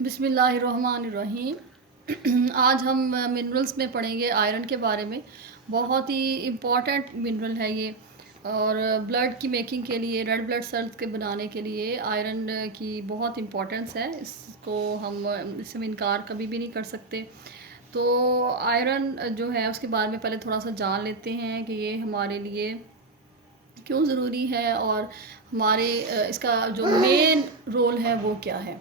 बिस्मिल्लाहिर्रहमानिर्रहीम। आज हम मिनरल्स में पढ़ेंगे आयरन के बारे में। बहुत ही इम्पॉर्टेंट मिनरल है ये, और ब्लड की मेकिंग के लिए, रेड ब्लड सेल्स के बनाने के लिए आयरन की बहुत इम्पोर्टेंस है। इसको हम इससे हम इनकार कभी भी नहीं कर सकते। तो आयरन जो है उसके बारे में पहले थोड़ा सा जान लेते हैं कि ये हमारे लिए क्यों ज़रूरी है, और हमारे इसका जो मेन रोल है वो क्या है।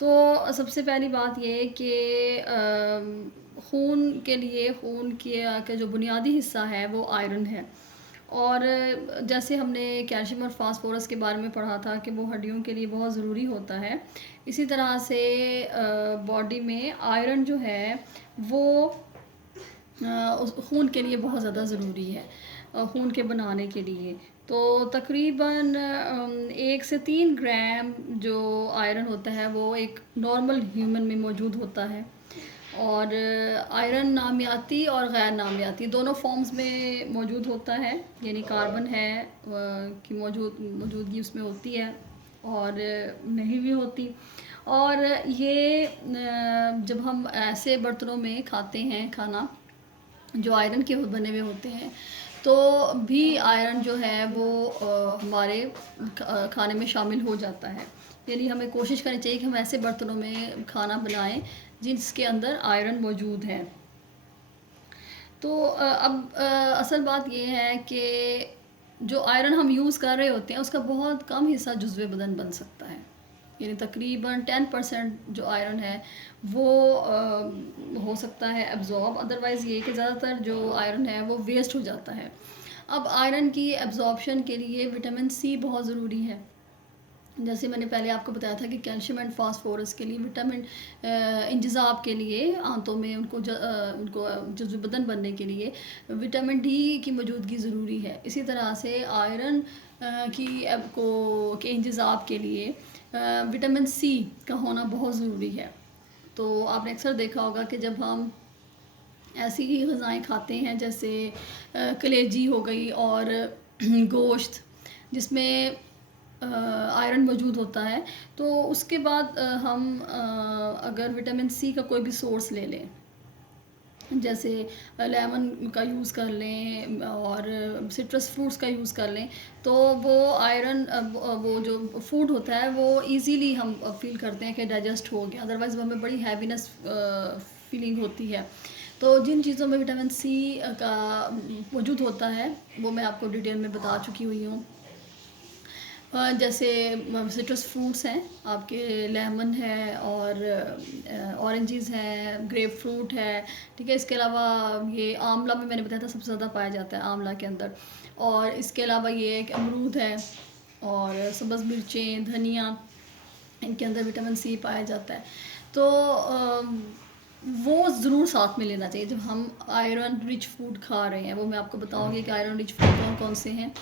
तो सबसे पहली बात ये कि खून के लिए, खून के जो बुनियादी हिस्सा है वो आयरन है। और जैसे हमने कैल्शियम और फास्फोरस के बारे में पढ़ा था कि वो हड्डियों के लिए बहुत ज़रूरी होता है, इसी तरह से बॉडी में आयरन जो है वो उस खून के लिए बहुत ज़्यादा ज़रूरी है, खून के बनाने के लिए। तो तकरीबन 1 से 3 ग्राम जो आयरन होता है वो एक नॉर्मल ह्यूमन में मौजूद होता है। और आयरन नामियाती और गैर नामियाती दोनों फॉर्म्स में मौजूद होता है, यानी कार्बन है की मौजूदगी उसमें होती है और नहीं भी होती। और ये जब हम ऐसे बर्तनों में खाते हैं खाना जो आयरन के बने हुए होते हैं, तो भी आयरन जो है वो हमारे खाने में शामिल हो जाता है। यानी हमें कोशिश करनी चाहिए कि हम ऐसे बर्तनों में खाना बनाएं जिसके अंदर आयरन मौजूद है। तो अब असल बात ये है कि जो आयरन हम यूज़ कर रहे होते हैं उसका बहुत कम हिस्सा जुज़्व बदन बन सकता है। यानी तकरीबन 10% जो आयरन है वो हो सकता है एब्ज़ॉर्ब, अदरवाइज़ ये कि ज़्यादातर जो आयरन है वो वेस्ट हो जाता है। अब आयरन की एब्ज़ॉर्बशन के लिए विटामिन सी बहुत ज़रूरी है। जैसे मैंने पहले आपको बताया था कि कैल्शियम एंड फास्फोरस के लिए, विटामिन इंतज़ाब के लिए, आंतों में उनको जज़्व बदन बनने के लिए विटामिन डी की मौजूदगी ज़रूरी है। इसी तरह से आयरन की के इंतज़ाब के लिए विटामिन सी का होना बहुत ज़रूरी है। तो आपने अक्सर देखा होगा कि जब हम ऐसी ही ग़िज़ाएँ खाते हैं जैसे कलेजी हो गई और गोश्त, जिसमें आयरन मौजूद होता है, तो उसके बाद हम अगर विटामिन सी का कोई भी सोर्स ले लें, जैसे लेमन का यूज़ कर लें और सिट्रस फ्रूट्स का यूज़ कर लें, तो वो आयरन वो जो फूड होता है वो इजीली हम फील करते हैं कि डाइजेस्ट हो गया, अदरवाइज़ हमें बड़ी हैवीनेस फीलिंग होती है। तो जिन चीज़ों में विटामिन सी का मौजूद होता है वो मैं आपको डिटेल में बता चुकी हुई हूँ। जैसे सिट्रस फ्रूट्स हैं आपके, लेमन है और ऑरेंजेस हैं, ग्रेप फ्रूट है, ठीक है। इसके अलावा ये आंवला में मैंने बताया था सबसे ज़्यादा पाया जाता है आंवला के अंदर। और इसके अलावा ये एक अमरूद है और सब्ज़ मिर्चें, धनिया, इनके अंदर विटामिन सी पाया जाता है। तो वो ज़रूर साथ में लेना चाहिए जब हम आयरन रिच फूड खा रहे हैं। वो मैं आपको बताऊँगी कि आयरन रिच फूड कौन कौन से हैं।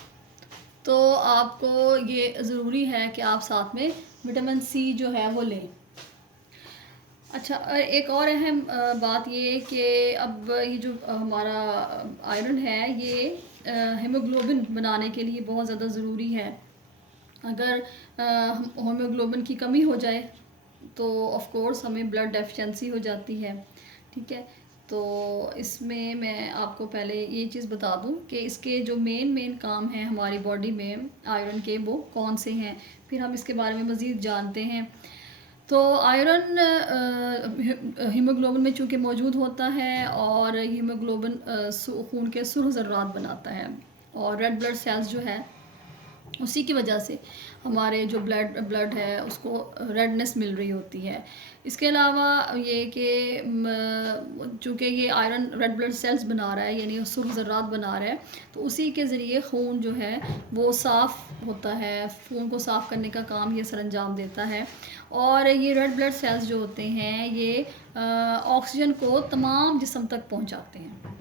तो आपको ये ज़रूरी है कि आप साथ में विटामिन सी जो है वो लें। अच्छा, एक और अहम बात ये कि अब ये जो हमारा आयरन है ये हीमोग्लोबिन बनाने के लिए बहुत ज़्यादा ज़रूरी है। अगर हीमोग्लोबिन की कमी हो जाए तो ऑफ़ कोर्स हमें ब्लड डेफिशिएंसी हो जाती है, ठीक है। तो इसमें मैं आपको पहले ये चीज़ बता दूं कि इसके जो मेन काम हैं हमारी बॉडी में आयरन के, वो कौन से हैं, फिर हम इसके बारे में मज़ीद जानते हैं। तो आयरन हीमोग्लोबिन में चूँकि मौजूद होता है, और हीमोग्लोबिन खून के सुर्ख ज़र्रात बनाता है, और रेड ब्लड सेल्स जो है उसी की वजह से हमारे जो ब्लड है उसको रेडनेस मिल रही होती है। इसके अलावा ये कि चूँकि ये आयरन रेड ब्लड सेल्स बना रहा है, यानी सुर्ख ज़र्रात बना रहा है, तो उसी के ज़रिए खून जो है वो साफ़ होता है, खून को साफ़ करने का काम ये सरअंजाम देता है। और ये रेड ब्लड सेल्स जो होते हैं ये ऑक्सीजन को तमाम जिस्म तक पहुँचाते हैं,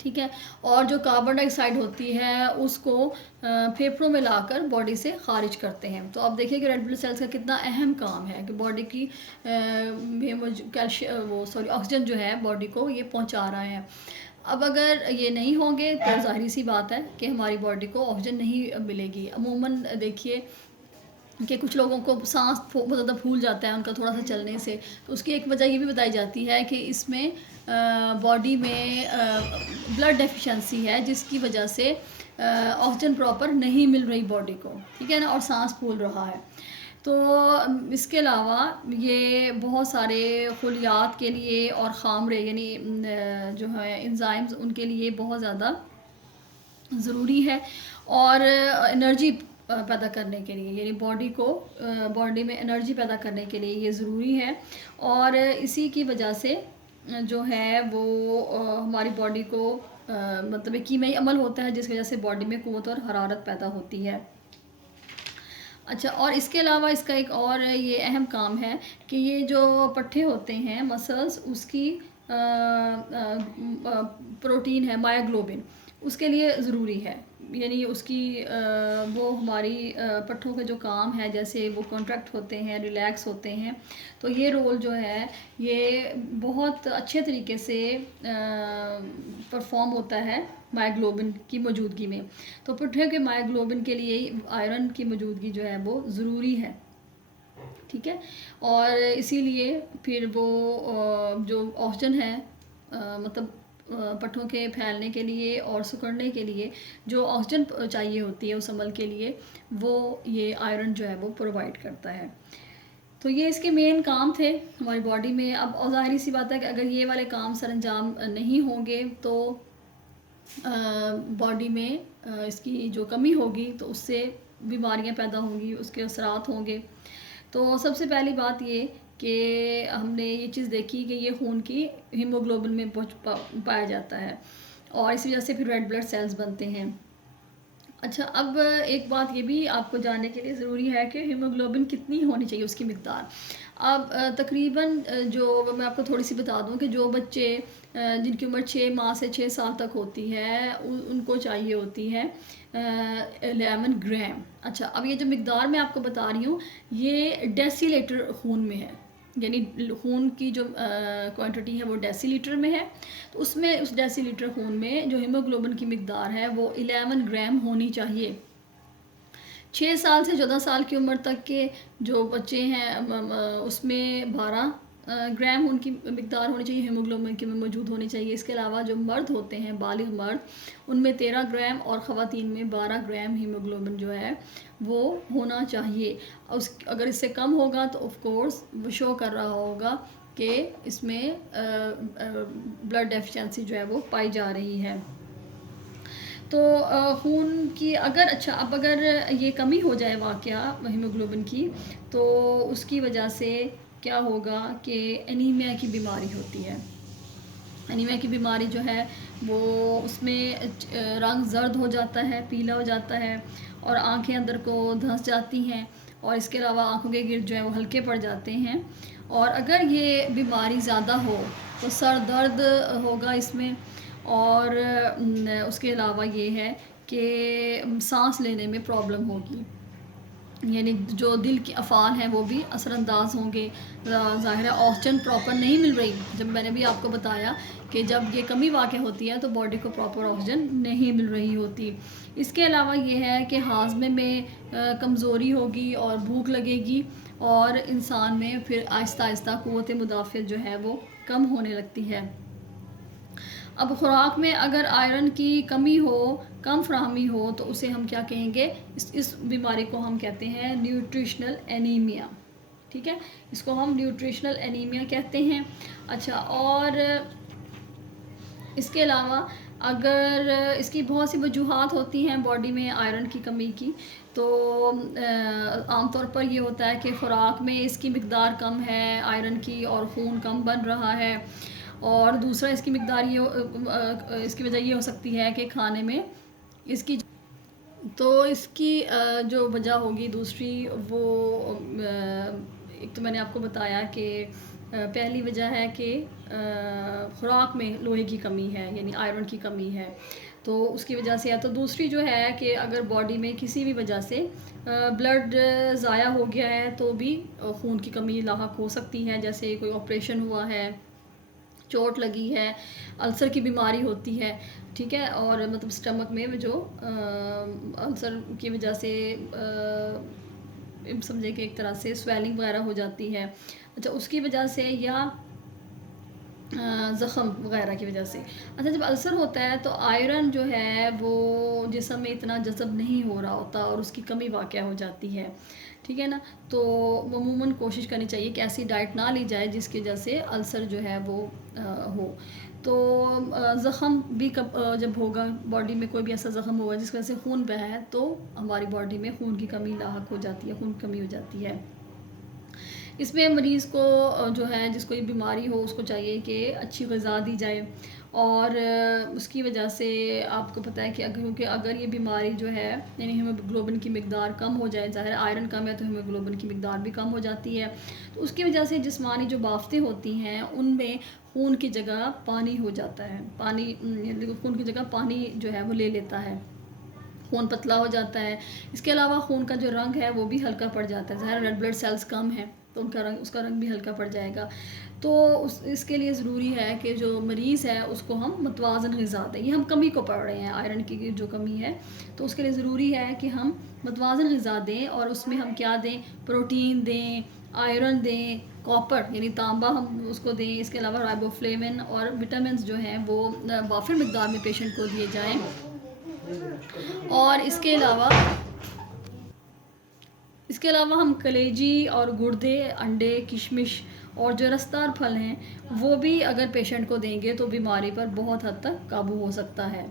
ठीक है। और जो कार्बन डाइऑक्साइड होती है उसको फेफड़ों में लाकर बॉडी से खारिज करते हैं। तो आप देखिए कि रेड ब्लड सेल्स का कितना अहम काम है कि बॉडी की ऑक्सीजन जो है बॉडी को ये पहुंचा रहा है। अब अगर ये नहीं होंगे तो ज़ाहिर सी बात है कि हमारी बॉडी को ऑक्सीजन नहीं मिलेगी। अमूमन देखिए कि कुछ लोगों को सांस बहुत ज़्यादा फूल जाता है उनका थोड़ा सा चलने से, तो उसकी एक वजह ये भी बताई जाती है कि इसमें बॉडी में ब्लड डेफिशिएंसी है, जिसकी वजह से ऑक्सीजन प्रॉपर नहीं मिल रही बॉडी को, ठीक है ना, और सांस फूल रहा है। तो इसके अलावा ये बहुत सारे खुलियात के लिए और खामरे यानी जो है एंजाइम्स, उनके लिए बहुत ज़्यादा ज़रूरी है। और एनर्जी पैदा करने के लिए, यानी बॉडी में एनर्जी पैदा करने के लिए ये ज़रूरी है। और इसी की वजह से जो है वो हमारी बॉडी को मतलब एक कीमियाई अमल होता है, जिसकी वजह से बॉडी में क़ुव्वत और हरारत पैदा होती है। अच्छा, और इसके अलावा इसका एक और ये अहम काम है कि ये जो पट्ठे होते हैं मसल्स, उसकी प्रोटीन है मायोग्लोबिन, उसके लिए ज़रूरी है। यानी उसकी वो हमारी पट्ठों के जो काम है, जैसे वो कॉन्ट्रैक्ट होते हैं, रिलैक्स होते हैं, तो ये रोल जो है ये बहुत अच्छे तरीके से परफॉर्म होता है मायोग्लोबिन की मौजूदगी में। तो पुट्ठे के मायोग्लोबिन के लिए आयरन की मौजूदगी जो है वो ज़रूरी है, ठीक है। और इसीलिए फिर वो जो ऑक्सीजन है मतलब पट्ठों के फैलने के लिए और सिकुड़ने के लिए जो ऑक्सीजन चाहिए होती है उस अमल के लिए, वो ये आयरन जो है वो प्रोवाइड करता है। तो ये इसके मेन काम थे हमारी बॉडी में। अब ज़ाहिर सी बात है कि अगर ये वाले काम सरअंजाम नहीं होंगे तो बॉडी में इसकी जो कमी होगी तो उससे बीमारियां पैदा होंगी, उसके असरात होंगे। तो सबसे पहली बात ये कि हमने ये चीज़ देखी कि ये खून की हीमोग्लोबिन में पाया जाता है और इस वजह से फिर रेड ब्लड सेल्स बनते हैं। अच्छा, अब एक बात ये भी आपको जानने के लिए ज़रूरी है कि हीमोग्लोबिन कितनी होनी चाहिए, उसकी मिक़दार। अब तकरीबन जो मैं आपको थोड़ी सी बता दूं कि जो बच्चे जिनकी उम्र 6 माह से 6 साल तक होती है उनको चाहिए होती है 11 ग्राम। अच्छा, अब ये जो मिक़दार मैं आपको बता रही हूँ ये डेसीलीटर खून में है, यानी खून की जो क्वांटिटी है वो डेसीलीटर में है। तो उसमें उस डेसीलीटर खून में जो हीमोग्लोबिन की मिक़दार है वो 11 ग्राम होनी चाहिए। 6 साल से 14 साल की उम्र तक के जो बच्चे हैं उसमें 12 ग्राम उनकी मिक़दार होनी चाहिए, हीमोग्लोबिन की मौजूद होनी चाहिए। इसके अलावा जो मर्द होते हैं बालिग़ मर्द, उनमें 13 ग्राम और ख़वातीन में 12 ग्राम हीमोग्लोबिन जो है वो होना चाहिए। अगर इससे कम होगा तो ऑफ कोर्स वो शो कर रहा होगा कि इसमें ब्लड डेफिशिएंसी जो है वो पाई जा रही है। तो खून की अगर ये कमी हो जाए वाक़या हीमोग्लोबिन की, तो उसकी वजह से क्या होगा कि एनीमिया की बीमारी होती है। एनीमिया की बीमारी जो है वो उसमें रंग जर्द हो जाता है, पीला हो जाता है और आंखें अंदर को धंस जाती हैं और इसके अलावा आंखों के गिर्द जो है वो हल्के पड़ जाते हैं। और अगर ये बीमारी ज़्यादा हो तो सर दर्द होगा इसमें। और उसके अलावा ये है कि सांस लेने में प्रॉब्लम होगी, यानी जो दिल के अफ़ाल हैं वो भी असरअंदाज होंगे। ज़ाहिर है ऑक्सीजन प्रॉपर नहीं मिल रही, जब मैंने भी आपको बताया कि जब ये कमी वाक़या होती है तो बॉडी को प्रॉपर ऑक्सीजन नहीं मिल रही होती। इसके अलावा ये है कि हाज़मे में कमज़ोरी होगी और भूख लगेगी और इंसान में फिर आहिस्ता आहिस्ता क़ुव्वत मुदाफ़िअत जो है वो कम होने लगती है। अब खुराक में अगर आयरन की कमी हो, कम फ्राहमी हो, तो उसे हम क्या कहेंगे, इस बीमारी को हम कहते हैं न्यूट्रिशनल एनीमिया, ठीक है, इसको हम न्यूट्रिशनल एनीमिया कहते हैं। अच्छा, और इसके अलावा अगर इसकी बहुत सी वजूहात होती हैं बॉडी में आयरन की कमी की, तो आमतौर पर ये होता है कि खुराक में इसकी मिक़दार कम है आयरन की और खून कम बन रहा है। और दूसरा इसकी मिक़दार इसकी वजह ये हो सकती है कि खाने में इसकी जो वजह होगी दूसरी वो एक तो मैंने आपको बताया कि पहली वजह है कि खुराक में लोहे की कमी है, यानी आयरन की कमी है, तो उसकी वजह से। या तो दूसरी जो है कि अगर बॉडी में किसी भी वजह से ब्लड ज़ाया हो गया है तो भी खून की कमी लाहक हो सकती है, जैसे कोई ऑपरेशन हुआ है, चोट लगी है, अल्सर की बीमारी होती है, ठीक है, और मतलब स्टमक में जो अल्सर की वजह से समझे कि एक तरह से स्वेलिंग वगैरह हो जाती है, अच्छा उसकी वजह से, या ज़ख़म वगैरह की वजह से। अच्छा जब अल्सर होता है तो आयरन जो है वो जिस्म में इतना जज़ब नहीं हो रहा होता और उसकी कमी वाक़या हो जाती है, ठीक है ना? तो अमूमन कोशिश करनी चाहिए कि ऐसी डाइट ना ली जाए जिसकी वजह से अल्सर जो है वो हो। तो ज़ख़म भी जब होगा बॉडी में, कोई भी ऐसा ज़ख़म होगा जिसकी वजह से खून बहा है, तो हमारी बॉडी में खून की कमी लाहक हो जाती है, खून की कमी हो जाती है। इसमें मरीज़ को जो है जिसको ये बीमारी हो उसको चाहिए कि अच्छी ग़िज़ा दी जाए, और उसकी वजह से आपको पता है कि क्योंकि अगर ये बीमारी जो है यानी हीमोग्लोबिन की मिक़दार कम हो जाए, ज़ाहिर है आयरन कम है तो हीमोग्लोबिन की मिक़दार भी कम हो जाती है, तो उसकी वजह से जिस्मानी जो बाफ़तें होती हैं उनमें खून की जगह पानी हो जाता है, खून की जगह पानी जो है वो ले लेता है, खून पतला हो जाता है। इसके अलावा खून का जो रंग है वो भी हल्का पड़ जाता है, ज़ाहिर रेड ब्लड सेल्स कम हैं तो उसका रंग भी हल्का पड़ जाएगा। तो इसके लिए ज़रूरी है कि जो मरीज़ है उसको हम मतवाज़न ग़िज़ा दें। ये हम कमी को पढ़ रहे हैं, आयरन की जो कमी है, तो उसके लिए ज़रूरी है कि हम मतवाज़न ग़िज़ा दें, और उसमें हम क्या दें, प्रोटीन दें, आयरन दें, कॉपर यानी तांबा हम उसको दें, इसके अलावा राइबोफ्लेविन और विटामिन्स जो हैं वो वाफ़िर मिक़दार में पेशेंट को दिए जाएँ। और इसके अलावा हम कलेजी और गुर्दे, अंडे, किशमिश और जो रसदार फल हैं वो भी अगर पेशेंट को देंगे तो बीमारी पर बहुत हद तक काबू हो सकता है।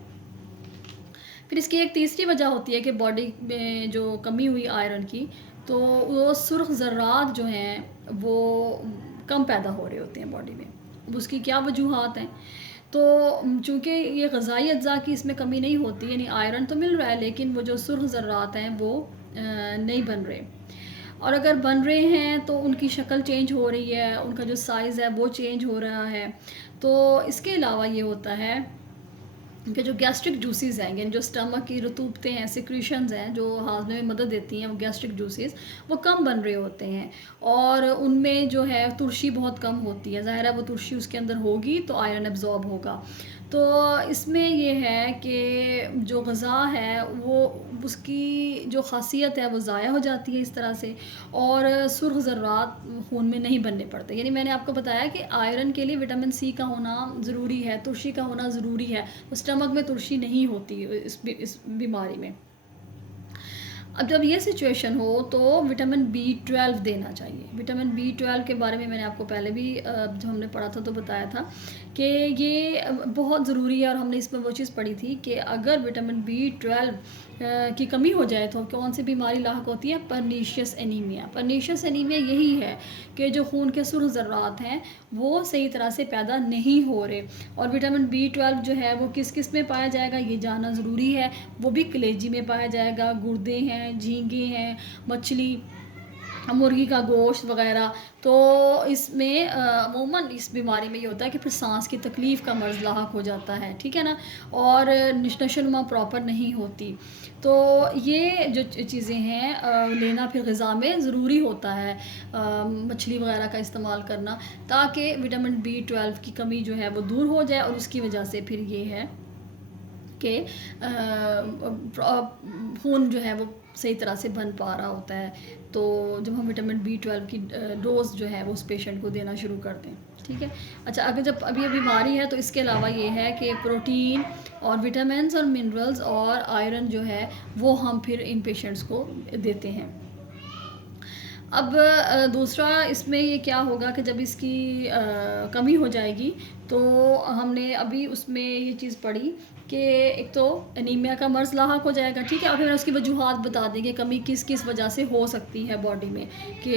फिर इसकी एक तीसरी वजह होती है कि बॉडी में जो कमी हुई आयरन की, तो वो सुर्ख ज़र्रात जो हैं वो कम पैदा हो रहे होते हैं बॉडी में। अब उसकी क्या वजूहात हैं? तो चूँकि ये ग़िज़ाई अज्ज़ा की इसमें कमी नहीं होती, यानी आयरन तो मिल रहा है लेकिन वो जो सुर्ख ज़र्रात हैं वो नहीं बन रहे, और अगर बन रहे हैं तो उनकी शक्ल चेंज हो रही है, उनका जो साइज़ है वो चेंज हो रहा है। तो इसके अलावा ये होता है कि जो गैस्ट्रिक जूसेस हैं, यानी जो स्टमक की रतूबतें हैं, सिक्रीशंस हैं जो हाज़मे में मदद देती हैं, वो गैस्ट्रिक जूसेस वो कम बन रहे होते हैं, और उनमें जो है तुर्शी बहुत कम होती है, ज़ाहिर है वो तुर्शी उसके अंदर होगी तो आयरन एब्ज़ॉर्ब होगा। तो इसमें ये है कि जो ग़िज़ा है वो उसकी जो ख़ासियत है वो ज़ाया हो जाती है इस तरह से, और सुर्ख़ ज़र्रात खून में नहीं बनने पड़ते। यानी मैंने आपको बताया कि आयरन के लिए विटामिन सी का होना ज़रूरी है, तुर्शी का होना ज़रूरी है। तो स्टमक में तुर्शी नहीं होती इस बीमारी में। अब जब ये सिचुएशन हो तो विटामिन बी 12 देना चाहिए। विटामिन बी 12 के बारे में मैंने आपको पहले भी जब हमने पढ़ा था तो बताया था कि ये बहुत ज़रूरी है, और हमने इसमें वो चीज़ पढ़ी थी कि अगर विटामिन बी 12 की कमी हो जाए तो कौन सी बीमारी लाहक होती है, परनीशियस एनीमिया। परनीशियस एनीमिया यही है कि जो खून के सुर्ख ज़र्रात हैं वो सही तरह से पैदा नहीं हो रहे, और विटामिन बी 12 जो है वो किस किस में पाया जाएगा ये जानना ज़रूरी है। वो भी कलेजी में पाया जाएगा, गुर्दे हैं, झींगे हैं, मछली, मुर्गी का गोश्त वग़ैरह। तो इसमें अमूमन इस बीमारी में ये होता है कि फिर सांस की तकलीफ़ का मर्ज़ लाहक हो जाता है, ठीक है ना? और नशोनुमा प्रॉपर नहीं होती। तो ये जो चीज़ें हैं लेना फिर ग़िज़ा में ज़रूरी होता है, मछली वग़ैरह का इस्तेमाल करना, ताकि विटामिन बी 12 की कमी जो है वो दूर हो जाए, और उसकी वजह से फिर ये है कि खून जो है वो सही तरह से बन पा रहा होता है। तो जब हम विटामिन बी 12 की डोज़ जो है वो उस पेशेंट को देना शुरू कर दें, ठीक है? अच्छा, अगर जब अभी ये बीमारी है तो इसके अलावा ये है कि प्रोटीन और विटामिन्स और मिनरल्स और आयरन जो है वो हम फिर इन पेशेंट्स को देते हैं। अब दूसरा इसमें ये क्या होगा कि जब इसकी कमी हो जाएगी तो हमने अभी उसमें ये चीज़ पढ़ी कि एक तो एनीमिया का मर्ज़ लाहक हो जाएगा, ठीक है? अभी मैंने उसकी वजूहात बता दी कि कमी किस किस वजह से हो सकती है बॉडी में, कि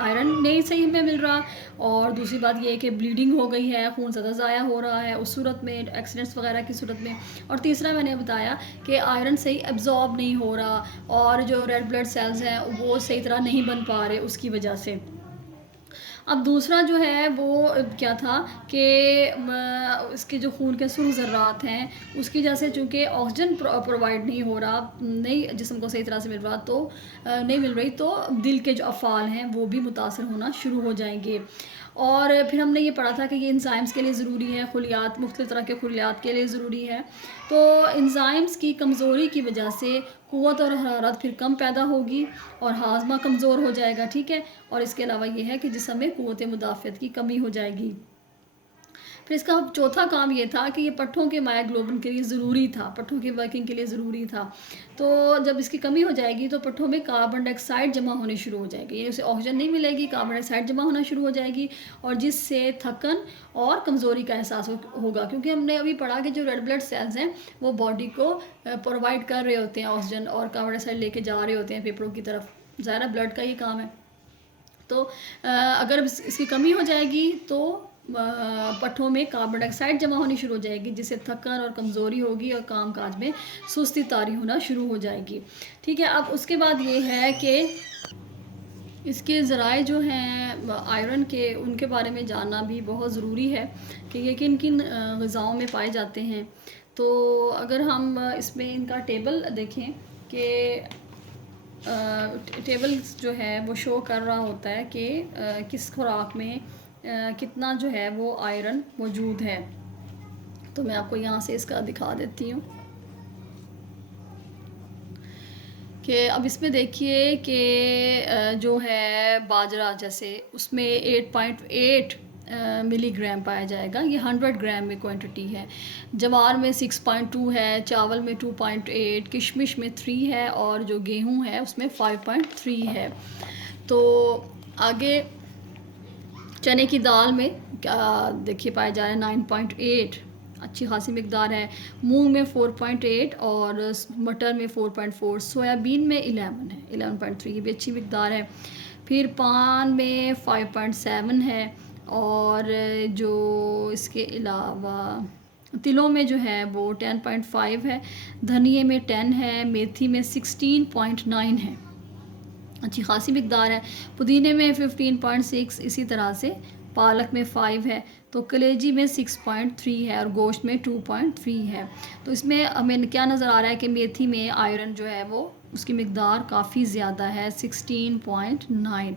आयरन नहीं सही में मिल रहा, और दूसरी बात ये है कि ब्लीडिंग हो गई है, खून ज़्यादा ज़ाया हो रहा है उस सूरत में, एक्सीडेंट्स वगैरह की सूरत में, और तीसरा मैंने बताया कि आयरन सही एब्ज़ॉर्ब नहीं हो रहा, और जो रेड ब्लड सेल्स हैं वो सही तरह नहीं बन पा रहे उसकी वजह से। अब दूसरा जो है वो क्या था कि इसके जो खून के सुर्ख ज़र्रात हैं उसकी वजह से चूँकि ऑक्सीजन प्रोवाइड नहीं हो रहा, नहीं जिस्म को सही तरह से मिल रहा, तो नहीं मिल रही, तो दिल के जो अफ़ाल हैं वो भी मुतासर होना शुरू हो जाएंगे। और फिर हमने ये पढ़ा था कि ये एंजाइम्स के लिए ज़रूरी है, खुलियात मुख्तलिफ़ तरह के खुलियात के लिए ज़रूरी है। तो एंजाइम्स की कमज़ोरी की वजह से क़ुव्वत और हरारत फिर कम पैदा होगी और हाज़मा कमज़ोर हो जाएगा, ठीक है। और इसके अलावा ये है कि जिस्म में क़ुव्वत मुदाफ़अत की कमी हो जाएगी। फिर इसका चौथा काम ये था कि ये पट्ठों के मायोग्लोबिन के लिए ज़रूरी था, पट्ठों की वर्किंग के लिए ज़रूरी था। तो जब इसकी कमी हो जाएगी तो पट्ठों में कार्बन डाइऑक्साइड जमा होनी शुरू हो जाएगी, यानी उसे ऑक्सीजन नहीं मिलेगी, कार्बन डाइऑक्साइड जमा होना शुरू हो जाएगी और जिससे थकन और कमज़ोरी का एहसास होगा। क्योंकि हमने अभी पढ़ा कि जो रेड ब्लड सेल्स हैं वो बॉडी को प्रोवाइड कर रहे होते हैं ऑक्सीजन और कार्बन डाइऑक्साइड लेके जा रहे होते हैं फेफड़ों की तरफ, ज़ाहिर है ब्लड का ही काम है। तो अगर इसकी कमी हो जाएगी तो पट्ठों में कार्बन डाइऑक्साइड जमा होनी शुरू हो जाएगी, जिससे थकन और कमज़ोरी होगी और काम काज में सुस्ती तारी होना शुरू हो जाएगी, ठीक है। अब उसके बाद ये है कि इसके ज़राए जो हैं आयरन के, उनके बारे में जानना भी बहुत ज़रूरी है कि ये किन किन ग़िज़ाओं में पाए जाते हैं। तो अगर हम इसमें इनका टेबल देखें कि टेबल जो है वो शो कर रहा होता है कि किस खुराक में कितना जो है वो आयरन मौजूद है। तो मैं आपको यहाँ से इसका दिखा देती हूँ कि अब इसमें देखिए कि जो है बाजरा जैसे उसमें 8.8 मिलीग्राम पाया जाएगा, ये 100 ग्राम में क्वांटिटी है। जवार में 6.2 है, चावल में 2.8, किशमिश में 3 है और जो गेहूं है उसमें 5.3 है। तो आगे चने की दाल में देखिए पाया जा रहा है 9.8, अच्छी खासी मकदार है। मूंग में 4.8 और मटर में 4.4, सोयाबीन में 11 है, 11.3, ये भी अच्छी मकदार है। फिर पान में 5.7 है और जो इसके अलावा तिलों में जो है वो 10.5 है, धनिए में 10 है, मेथी में 16.9 है, अच्छी खासी मकदार है। पुदीने में 15.6, इसी तरह से पालक में 5 है, तो कलेजी में 6.3 है और गोश्त में 2.3 है। तो इसमें हमें क्या नज़र आ रहा है कि मेथी में आयरन जो है वो उसकी मकदार काफ़ी ज़्यादा है, 16.9।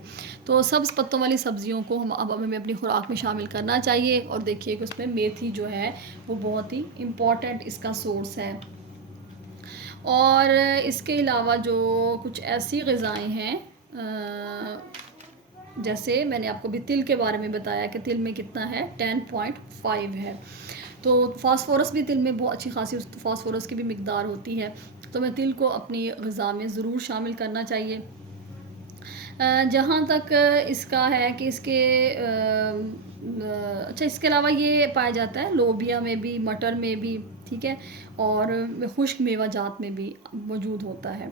तो सब्ज़ पत्तों वाली सब्ज़ियों को हमें अपनी खुराक में शामिल करना चाहिए और देखिए कि उसमें मेथी जो है वो बहुत ही इम्पॉर्टेंट इसका सोर्स है। और इसके अलावा जो कुछ ऐसी ग़िज़ाएँ हैं जैसे मैंने आपको भी तिल के बारे में बताया कि तिल में कितना है, 10.5 है। तो फास्फोरस भी तिल में बहुत अच्छी खासी फास्फोरस की भी मकदार होती है, तो मैं तिल को अपनी ग़िज़ा में ज़रूर शामिल करना चाहिए। जहाँ तक इसका है कि इसके अच्छा इसके अलावा ये पाया जाता है लोबिया में भी, मटर में भी, ठीक है, और खुश्क मेवा जात में भी मौजूद होता है।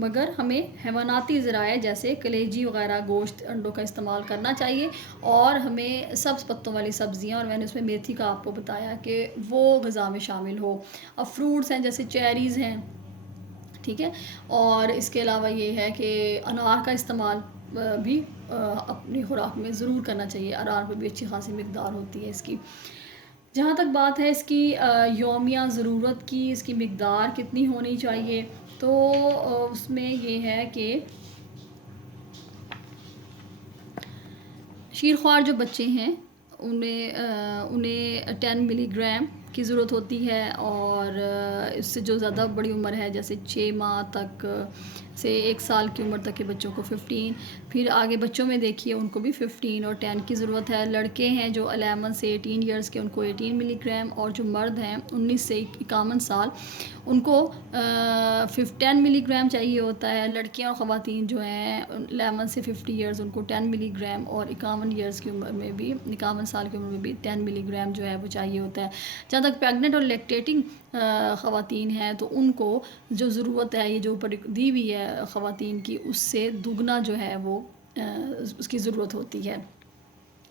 मगर हमें हैवानाती ज़राए जैसे कलेजी वगैरह, गोश्त, अंडों का इस्तेमाल करना चाहिए और हमें सब्ज़ पत्तों वाली सब्ज़ियाँ, और मैंने उसमें मेथी का आपको बताया कि वो ग़िज़ा में शामिल हो। अब फ्रूट्स हैं जैसे चेरीज़ हैं, ठीक है, और इसके अलावा ये है कि अनार का इस्तेमाल भी अपनी खुराक में ज़रूर करना चाहिए। अनार में भी अच्छी खासी मकदार होती है इसकी। जहाँ तक बात है इसकी यौमिया ज़रूरत की, इसकी मकदार कितनी होनी चाहिए, तो उसमें ये है कि शीरख्वार जो बच्चे हैं उन्हें 10 मिलीग्राम की ज़रूरत होती है और इससे जो ज़्यादा बड़ी उम्र है जैसे 6 माह तक से 1 साल की उम्र तक के बच्चों को 15, फिर आगे बच्चों में देखिए उनको भी 15 और 10 की ज़रूरत है। लड़के हैं जो 11 से 18 इयर्स के, उनको 18 मिलीग्राम, और जो मर्द हैं 19 से 51 साल उनको 10 मिलीग्राम चाहिए होता है। लड़कियां और ख़वातीन जो हैं 11 से 50 इयर्स उनको 10 मिलीग्राम, और 51 इयर्स की उम्र में भी, 51 साल की उम्र में भी 10 मिलीग्राम जो है वो चाहिए होता है। जहाँ तक प्रेग्नेंट और लैक्टेटिंग ख़वातीन हैं तो उनको जो ज़रूरत है, ये जो ऊपर दी हुई है ख़वातीन की, उससे दुगना जो है वो उसकी ज़रूरत होती है।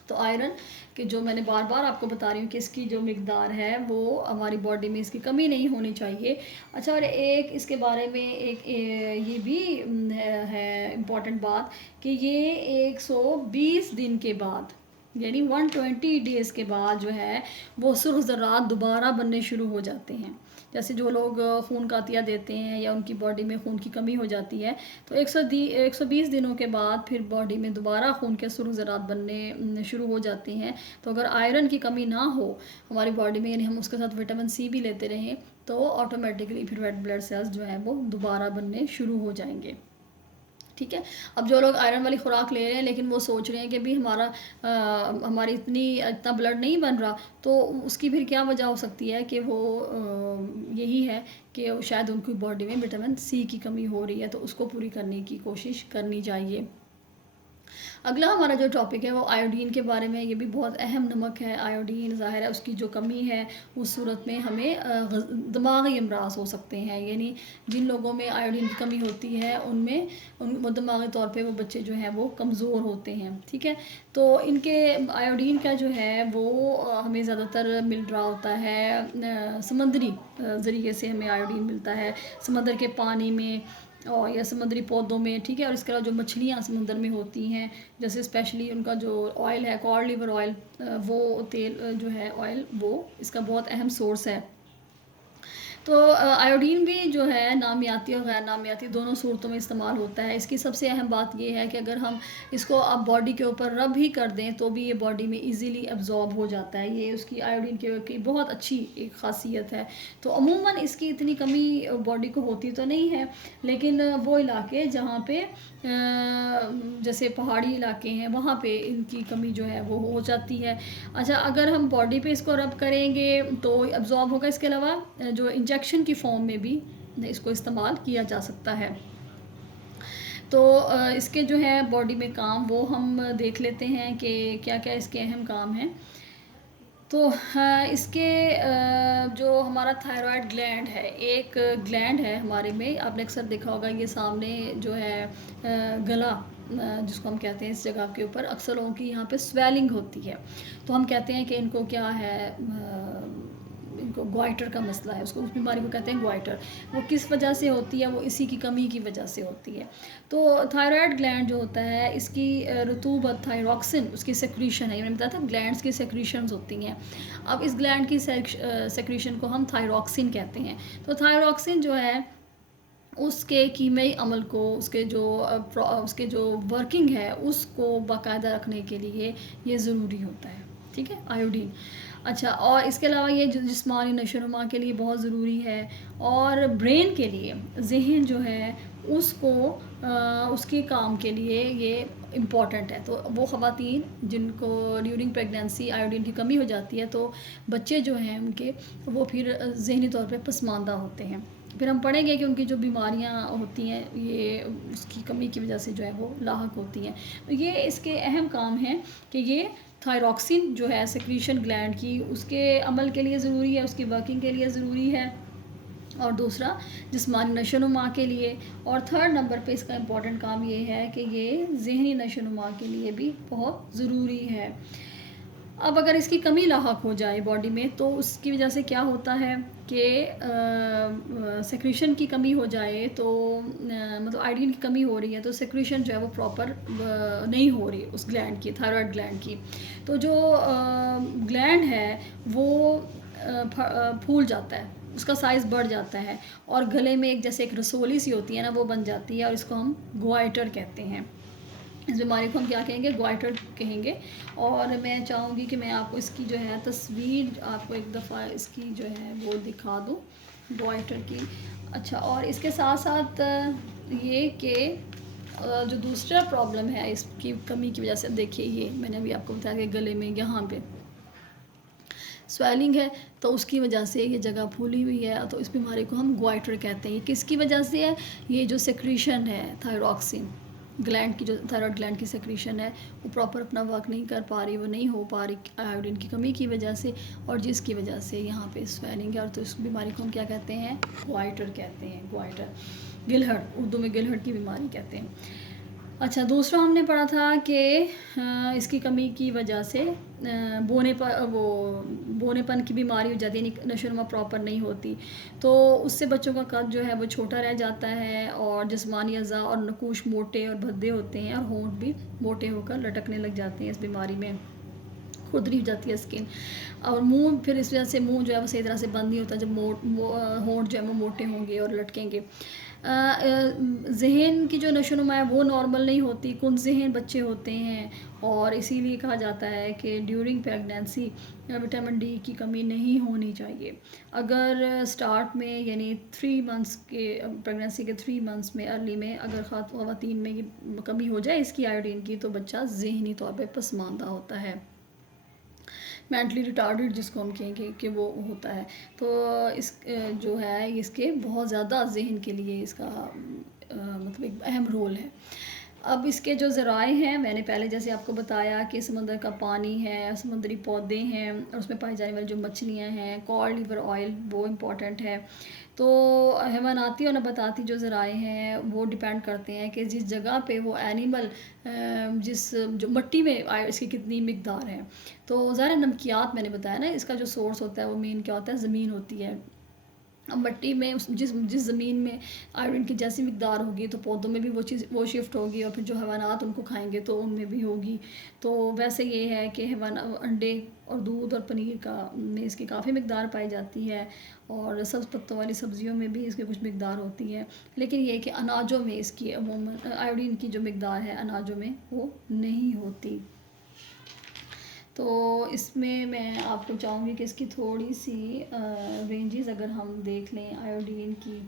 तो आयरन कि जो मैंने बार बार आपको बता रही हूँ कि इसकी जो मकदार है वो हमारी बॉडी में इसकी कमी नहीं होनी चाहिए। अच्छा, और एक इसके बारे में एक ये भी है इम्पॉर्टेंट बात कि ये 120 दिन के बाद, यानी 120 डेज़ के बाद जो है वो सुर्ख ज़र्रात दोबारा बनने शुरू हो जाते हैं। जैसे जो लोग खून का अतिया देते हैं या उनकी बॉडी में खून की कमी हो जाती है तो 120 दिनों के बाद फिर बॉडी में दोबारा खून के सुर्ख ज़रात बनने शुरू हो जाते हैं। तो अगर आयरन की कमी ना हो हमारी बॉडी में, यानी हम उसके साथ विटामिन सी भी लेते रहें, तो ऑटोमेटिकली फिर रेड ब्लड सेल्स जो हैं वो दोबारा बनने शुरू हो जाएंगे। ठीक है। अब जो लोग आयरन वाली खुराक ले रहे हैं लेकिन वो सोच रहे हैं कि भी हमारी इतना ब्लड नहीं बन रहा, तो उसकी फिर क्या वजह हो सकती है कि वो यही है कि शायद उनकी बॉडी में विटामिन सी की कमी हो रही है, तो उसको पूरी करने की कोशिश करनी चाहिए। अगला हमारा जो टॉपिक है वो आयोडीन के बारे में। ये भी बहुत अहम नमक है आयोडीन। ज़ाहिर है उसकी जो कमी है उस सूरत में हमें दिमागी अमराज हो सकते हैं, यानी जिन लोगों में आयोडीन की कमी होती है वो दिमागी तौर पे वो बच्चे जो हैं वो कमज़ोर होते हैं। ठीक है। तो इनके आयोडीन का जो है वो हमें ज़्यादातर मिल रहा होता है समंदरी ज़रिए से हमें आयोडीन मिलता है, समंदर के पानी में और या समुद्री पौधों में। ठीक है। और इसके अलावा जो मछलियाँ समुद्र में होती हैं, जैसे स्पेशली उनका जो ऑयल है कॉड लिवर ऑयल, वो तेल जो है ऑयल, वो इसका बहुत अहम सोर्स है। तो आयोडीन भी जो है नामियाती और गैर नामियाती दोनों सूरतों में इस्तेमाल होता है। इसकी सबसे अहम बात ये है कि अगर हम इसको आप बॉडी के ऊपर रब ही कर दें तो भी ये बॉडी में इजीली एब्जॉर्ब हो जाता है। ये उसकी आयोडीन की बहुत अच्छी एक ख़ासियत है। तो अमूमन इसकी इतनी कमी बॉडी को होती तो नहीं है, लेकिन वो इलाके जहाँ पे जैसे पहाड़ी इलाके हैं वहाँ पे इनकी कमी जो है वो हो जाती है। अच्छा, अगर हम बॉडी पे इसको रब करेंगे तो एब्जॉर्ब होगा। इसके अलावा जो इंजेक्शन की फॉर्म में भी इसको इस्तेमाल किया जा सकता है। तो इसके जो है बॉडी में काम वो हम देख लेते हैं कि क्या क्या इसके अहम काम हैं। तो इसके जो हमारा थायराइड ग्लैंड है, एक ग्लैंड है हमारे में, आपने अक्सर देखा होगा ये सामने जो है गला जिसको हम कहते हैं, इस जगह के ऊपर अक्सर लोगों की यहाँ पे स्वेलिंग होती है। तो हम कहते हैं कि इनको क्या है, इनको ग्वाइटर का मसला है, उसको उस बीमारी को कहते हैं ग्वाइटर। वो किस वजह से होती है, वो इसी की कमी की वजह से होती है। तो थायराइड ग्लैंड जो होता है इसकी रतूबत, थायरॉक्सिन उसकी सेक्रीशन है। मैंने बताया था ग्लैंड्स की सेक्रीशंस होती हैं। अब इस ग्लैंड की सेक्रीशन को हम थायरॉक्सिन कहते हैं। तो थायरॉक्सिन जो है उसके कीमियाई अमल को, उसके जो वर्किंग है उसको बाकायदा रखने के लिए ये ज़रूरी होता है। ठीक है, आयोडीन। अच्छा, और इसके अलावा ये जिस्मानी नशोनुमा के लिए बहुत ज़रूरी है, और ब्रेन के लिए, जहन जो है उसको उसके काम के लिए ये इम्पॉर्टेंट है। तो वो ख़वातीन जिनको ड्यूरिंग प्रेगनेंसी आयोडीन की कमी हो जाती है, तो बच्चे जो हैं उनके वो फिर ज़हनी तौर पे पसमानदा होते हैं। फिर हम पढ़ेंगे कि उनकी जो बीमारियां होती हैं ये उसकी कमी की वजह से जो है वो लाहक होती हैं। तो ये इसके अहम काम हैं कि ये थायरॉक्सिन जो है सेक्रीशन ग्लैंड की, उसके अमल के लिए ज़रूरी है, उसकी वर्किंग के लिए ज़रूरी है, और दूसरा जिस्मानी नशोनुमा के लिए, और थर्ड नंबर पे इसका इम्पॉर्टेंट काम ये है कि ये ज़हनी नशोनुमा के लिए भी बहुत ज़रूरी है। अब अगर इसकी कमी लाहक हो जाए बॉडी में तो उसकी वजह से क्या होता है कि सेक्रीशन की कमी हो जाए, तो मतलब आयोडीन की कमी हो रही है तो सेक्रीशन जो है वो प्रॉपर नहीं हो रही उस ग्लैंड की, थायराइड ग्लैंड की। तो जो ग्लैंड है वो फूल जाता है, उसका साइज़ बढ़ जाता है, और गले में एक जैसे एक रसोली सी होती है ना, वो बन जाती है, और इसको हम ग्वाइटर कहते हैं। इस बीमारी को हम क्या कहेंगे, ग्वाइटर कहेंगे। और मैं चाहूँगी कि मैं आपको इसकी जो है तस्वीर आपको एक दफ़ा इसकी जो है वो दिखा दूँ ग्वाइटर की। अच्छा, और इसके साथ साथ ये कि जो दूसरा प्रॉब्लम है इसकी कमी की वजह से, देखिए ये मैंने अभी आपको बताया कि गले में यहाँ पे स्वेलिंग है, तो उसकी वजह से ये जगह फूली हुई है, तो इस बीमारी को हम ग्वाइटर कहते हैं। ये किसकी वजह से है, ये जो सेक्रीशन है थायरॉक्सिन ग्लैंड की, जो थायराइड ग्लैंड की सेक्रीशन है वो प्रॉपर अपना वर्क नहीं कर पा रही, वो नहीं हो पा रही आयोडीन की कमी की वजह से, और जिसकी वजह से यहाँ पे स्वेलिंग है। और तो इस बीमारी को हम क्या कहते हैं, ग्वाइटर कहते हैं, ग्वाइटर, गिलहड़, उर्दू में गिलहड़ की बीमारी कहते हैं। अच्छा, दूसरा हमने पढ़ा था कि इसकी कमी की वजह से बोनेपन की बीमारी हो जाती है, यानी नशोनुमा प्रॉपर नहीं होती, तो उससे बच्चों का कद जो है वो छोटा रह जाता है, और जिस्मानी अज़ा और नकूश मोटे और भद्दे होते हैं, और होंठ भी मोटे होकर लटकने लग जाते हैं इस बीमारी में। खुरदरी हो जाती है स्किन। और मुंह फिर इस वजह से मुंह जो है वो सही तरह से बंद नहीं होता जब होंठ जो है वो मोटे होंगे और लटकेंगे। ज़हन की जो नशोनुमा है वो नॉर्मल नहीं होती, कुंद ज़हन बच्चे होते हैं, और इसीलिए कहा जाता है कि ड्यूरिंग प्रेगनेंसी विटामिन डी की कमी नहीं होनी चाहिए। अगर स्टार्ट में यानी 3 मंथ्स के प्रेगनेंसी के 3 मंथ्स में अर्ली में अगर ख़वातीन में ये कमी हो जाए इसकी आयोडीन की, तो बच्चा ज़हनी तौर पे पसमानदा होता है, मेंटली रिटार्डेड जिसको हम कहेंगे कि वो होता है। तो इस जो है इसके बहुत ज़्यादा ज़हन के लिए इसका मतलब एक अहम रोल है। अब इसके जो ज़राए हैं, मैंने पहले जैसे आपको बताया कि समंदर का पानी है, समुद्री पौधे हैं, और उसमें पाई जाने वाली जो मछलियाँ हैं, कॉड लिवर ऑयल वो इम्पॉर्टेंट है। तो हैवानाती और नबाताती जो ज़राए हैं वो डिपेंड करते हैं कि जिस जगह पे वो एनिमल जिस जो मिट्टी में इसकी कितनी मिकदार है। तो ज़ाहिर नमकियात मैंने बताया ना, इसका जो सोर्स होता है वो मेन क्या होता है, ज़मीन होती है। अब मिट्टी में जिस जिस ज़मीन में आयरन की जैसी मिकदार होगी तो पौधों में भी वो चीज़ वो शिफ्ट होगी, और फिर जो हैवानात उनको खाएंगे तो उनमें भी होगी। तो वैसे ये है कि अंडे और दूध और पनीर का में इसकी काफ़ी मिकदार पाई जाती है, और सब्ज़ पत्तों वाली सब्ज़ियों में भी इसकी कुछ मिकदार होती है। लेकिन ये कि अनाजों में इसकी अमूमन आयोडीन की जो मिकदार है अनाजों में वो नहीं होती। तो इसमें मैं आपको चाहूँगी कि इसकी थोड़ी सी रेंजेस अगर हम देख लें आयोडीन की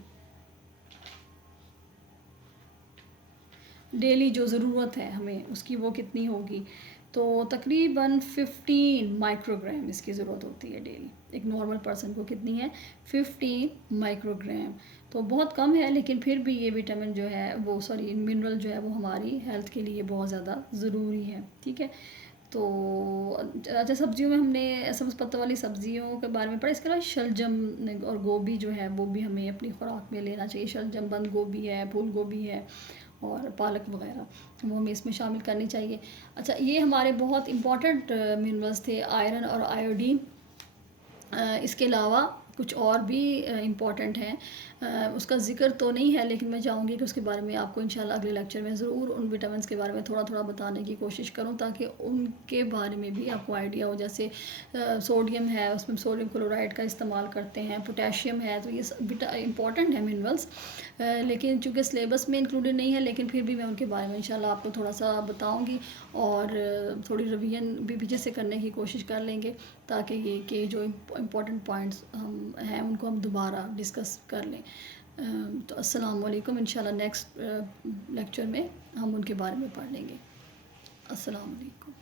डेली जो ज़रूरत है हमें उसकी वो कितनी होगी, तो तकरीबन 15 माइक्रोग्राम इसकी ज़रूरत होती है डेली। एक नॉर्मल पर्सन को कितनी है, 15 माइक्रोग्राम। तो बहुत कम है, लेकिन फिर भी ये विटामिन जो है वो मिनरल जो है वो हमारी हेल्थ के लिए बहुत ज़्यादा ज़रूरी है। ठीक है। तो अच्छा, सब्जियों में हमने सब्ज़ पत्तों वाली सब्जियों के बारे में पढ़ा। इसके अलावा शलजम और गोभी जो है वो भी हमें अपनी खुराक में लेना चाहिए। शलजम, बंद गोभी है, फूल गोभी है, और पालक वगैरह वो हमें इसमें शामिल करनी चाहिए। अच्छा, ये हमारे बहुत इंपॉर्टेंट मिनरल्स थे, आयरन और आयोडीन। इसके अलावा कुछ और भी इम्पॉर्टेंट हैं, उसका ज़िक्र तो नहीं है, लेकिन मैं चाहूँगी कि उसके बारे में आपको इंशाल्लाह अगले लेक्चर में ज़रूर उन विटामिन्स के बारे में थोड़ा थोड़ा बताने की कोशिश करूँ, ताकि उनके बारे में भी आपको आइडिया हो। जैसे सोडियम है, उसमें सोडियम क्लोराइड का इस्तेमाल करते हैं, पोटेशियम है, तो ये इंपॉर्टेंट है मिनरल्स, लेकिन चूँकि सिलेबस में इंक्लूडेड नहीं है, लेकिन फिर भी मैं उनके बारे में इंशाल्लाह आपको थोड़ा सा बताऊँगी, और थोड़ी रिवीजन भी पीछे से करने की कोशिश कर लेंगे, ताकि ये कि जो इम्पोर्टेंट पॉइंट्स हम हैं उनको हम दोबारा डिस्कस कर लें। तो अस्सलाम वालेकुम। इंशाल्लाह नेक्स्ट लेक्चर में हम उनके बारे में पढ़ लेंगे। अस्सलाम वालेकुम।